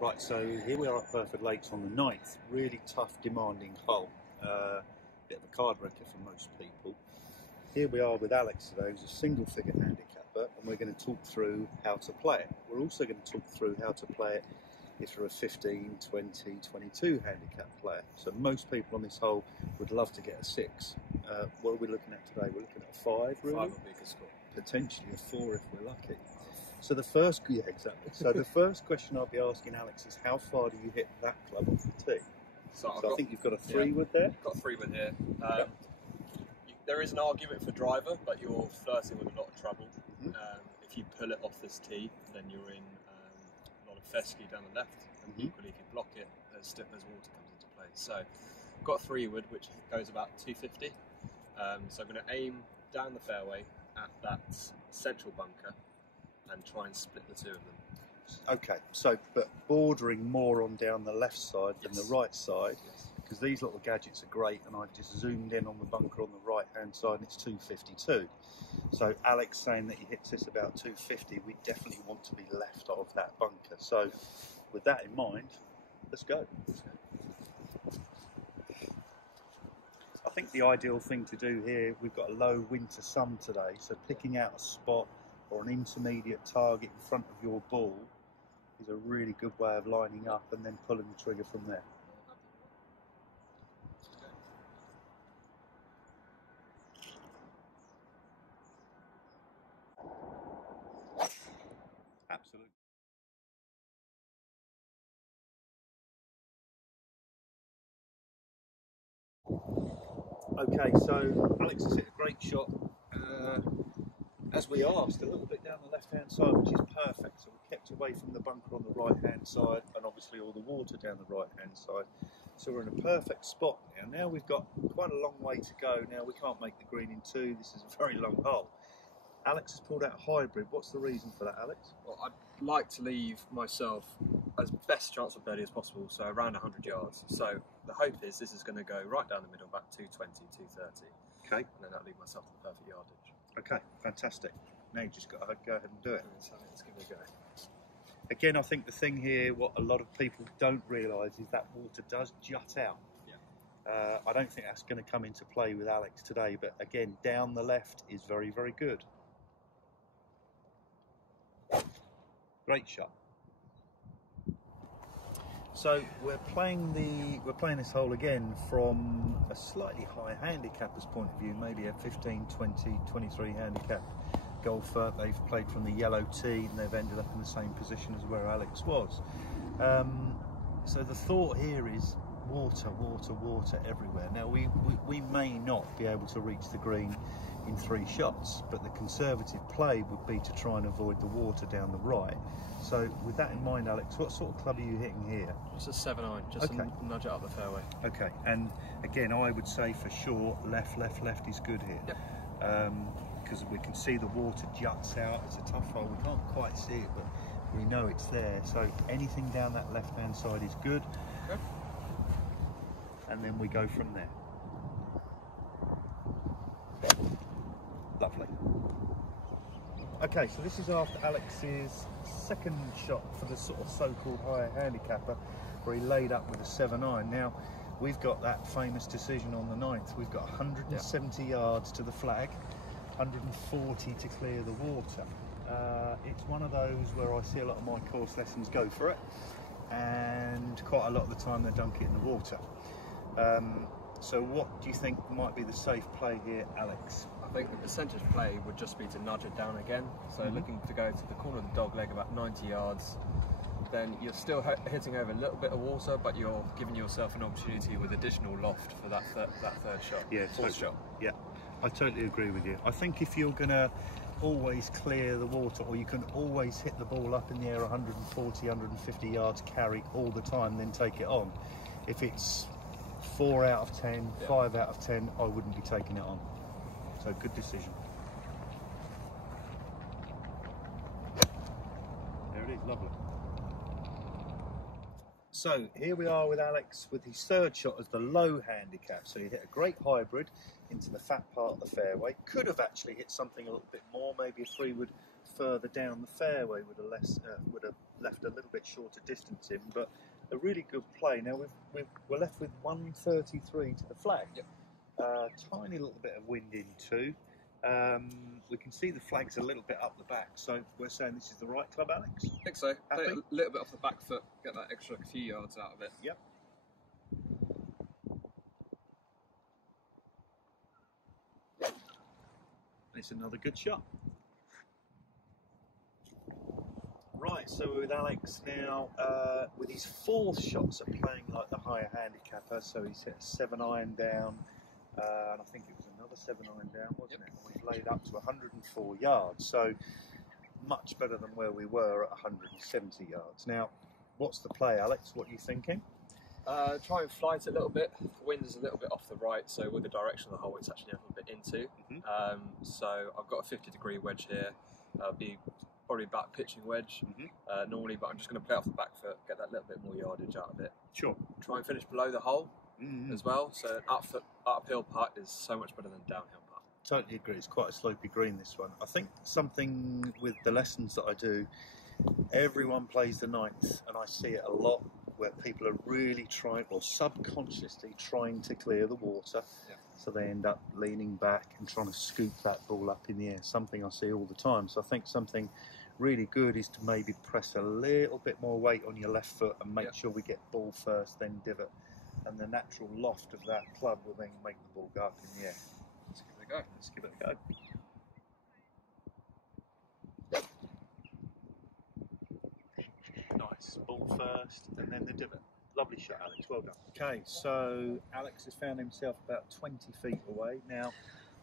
Right, so here we are at Pyrford Lakes on the 9th. Really tough, demanding hole. Bit of a card wrecker for most people. Here we are with Alex today, who's a single figure handicapper, and we're going to talk through how to play it. We're also going to talk through how to play it if you're a 15, 20, 22 handicap player. So most people on this hole would love to get a 6. What are we looking at today? We're looking at a 5, really? 5 would be a good score. Potentially a 4 if we're lucky. So the first, yeah, exactly. So the first question I'll be asking Alex is, how far do you hit that club off the tee? So I think you've got a 3-wood there. Got a 3-wood here. There is an argument for driver, but you're flirting with a lot of trouble. If you pull it off this tee, then you're in a lot of fescue down the left, and equally if you block it, there's water comes into play. So I've got a 3-wood, which goes about 250. So I'm going to aim down the fairway at that central bunker and try and split the two of them. Okay, so but bordering more on down the left side than the right side, because these little gadgets are great, and I've just zoomed in on the bunker on the right hand side and it's 252. So Alex saying that he hits this about 250, we definitely want to be left of that bunker. So with that in mind, let's go. I think the ideal thing to do here, we've got a low winter sun today, so picking out a spot or an intermediate target in front of your ball is a really good way of lining up and then pulling the trigger from there. Absolutely. Okay, so Alex has hit a great shot. As we asked, a little bit down the left-hand side, which is perfect. So we kept away from the bunker on the right-hand side, and obviously all the water down the right-hand side. So we're in a perfect spot now. Now we've got quite a long way to go. Now we can't make the green in 2. This is a very long hole. Alex has pulled out a hybrid. What's the reason for that, Alex? Well, I'd like to leave myself as best chance of birdie as possible, so around 100 yards. So the hope is this is going to go right down the middle, about 220, 230. Okay. And then that'll leave myself the perfect yardage. Okay, fantastic. Now you've just got to go ahead and do it. So let's give it a go. Again, I think the thing here, what a lot of people don't realise is that water does jut out. Yeah. I don't think that's going to come into play with Alex today, but again, down the left is very, very good. Great shot. So we're playing this hole again from a slightly high handicapper's point of view, maybe a 15, 20, 23 handicap golfer. They've played from the yellow tee and they've ended up in the same position as where Alex was. So the thought here is water, water, water everywhere. Now we may not be able to reach the green in 3 shots, but the conservative play would be to try and avoid the water down the right. So with that in mind, Alex, what sort of club are you hitting here? It's a 7-iron, just to nudge it up the fairway. Okay, and again, I would say for sure left, left, left is good here. Yep. Because we can see the water juts out. It's a tough hole. We can't quite see it, but we know it's there. So anything down that left-hand side is good. Okay. And then we go from there. Lovely. Okay, so this is after Alex's second shot for the sort of so-called higher handicapper, where he laid up with a 7-iron. Now, we've got that famous decision on the 9th. We've got 170 yards to the flag, 140 to clear the water. It's one of those where I see a lot of my course lessons go for it, and quite a lot of the time they dunk it in the water. So what do you think might be the safe play here, Alex? I think the percentage play would just be to nudge it down again. So looking to go to the corner of the dog leg about 90 yards. Then you're still hitting over a little bit of water, but you're giving yourself an opportunity with additional loft for that third shot. Yeah, fourth shot. Yeah, I totally agree with you. I think if you're going to always clear the water, or you can always hit the ball up in the air 140, 150 yards carry all the time, then take it on. If it's 4 out of 10, 5 out of 10, I wouldn't be taking it on. So good decision. There it is, lovely. So here we are with Alex with his third shot as the low handicap. So he hit a great hybrid into the fat part of the fairway. Could have actually hit something a little bit more, maybe a 3-wood further down the fairway would have left a little bit shorter distance in, but a really good play. Now we're left with 133 to the flag. Yep. Tiny little bit of wind in too. We can see the flag's a little bit up the back, so we're saying this is the right club, Alex? I think so. Happy? A little bit off the back foot, get that extra few yards out of it. Yep. It's another good shot. Right, so we're with Alex now, with his fourth shots at playing like the higher handicapper, so he's hit a 7-iron down, and I think it was another 7-iron down, wasn't it? And we've laid up to 104 yards, so much better than where we were at 170 yards. Now, what's the play, Alex? What are you thinking? Try and flight it a little bit. The wind is a little bit off the right, so with the direction of the hole, it's actually a little bit into. So I've got a 50-degree wedge here. Be probably back pitching wedge normally, but I'm just going to play off the back foot, get that little bit more yardage out of it. Sure. Try and finish below the hole as well. So an uphill putt is so much better than a downhill putt. Totally agree. It's quite a slopey green, this one. I think something with the lessons that I do, everyone plays the ninth, and I see it a lot where people are really trying, or subconsciously trying to clear the water. Yeah. So they end up leaning back and trying to scoop that ball up in the air, something I see all the time. So I think something really good is to maybe press a little bit more weight on your left foot and make sure we get ball first, then divot. And the natural loft of that club will then make the ball go up in the air. Let's give it a go. Let's give it a go. Nice. Ball first and then the divot. Lovely shot, Alex. Well done. Okay, so Alex has found himself about 20 feet away. Now,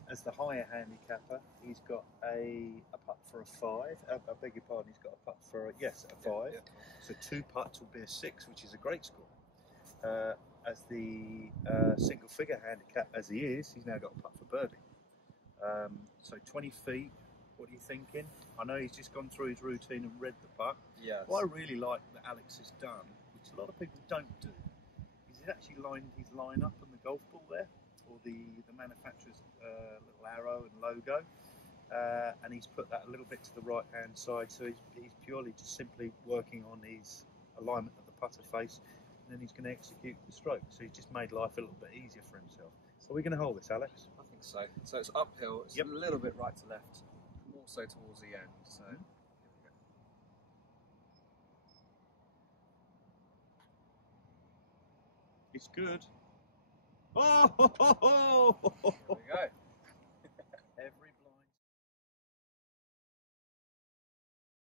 as the higher handicapper, he's got a putt for a 5. I beg your pardon, he's got a putt for a 5. Yeah. So 2 putts will be a 6, which is a great score. As the single figure handicap as he is, he's now got a putt for birdie. So 20 feet. What are you thinking? I know he's just gone through his routine and read the putt. Yes. What I really like that Alex has done, which a lot of people don't do, is he's actually lined his line up on the golf ball there, or the manufacturer's little arrow and logo, and he's put that a little bit to the right hand side, so he's purely just simply working on his alignment of the putter face, and then he's going to execute the stroke. So he's just made life a little bit easier for himself. So we're going to hold this, Alex? I think so. So it's uphill, it's a little bit right to left, more so towards the end. So here we go. It's good. Oh! There we go.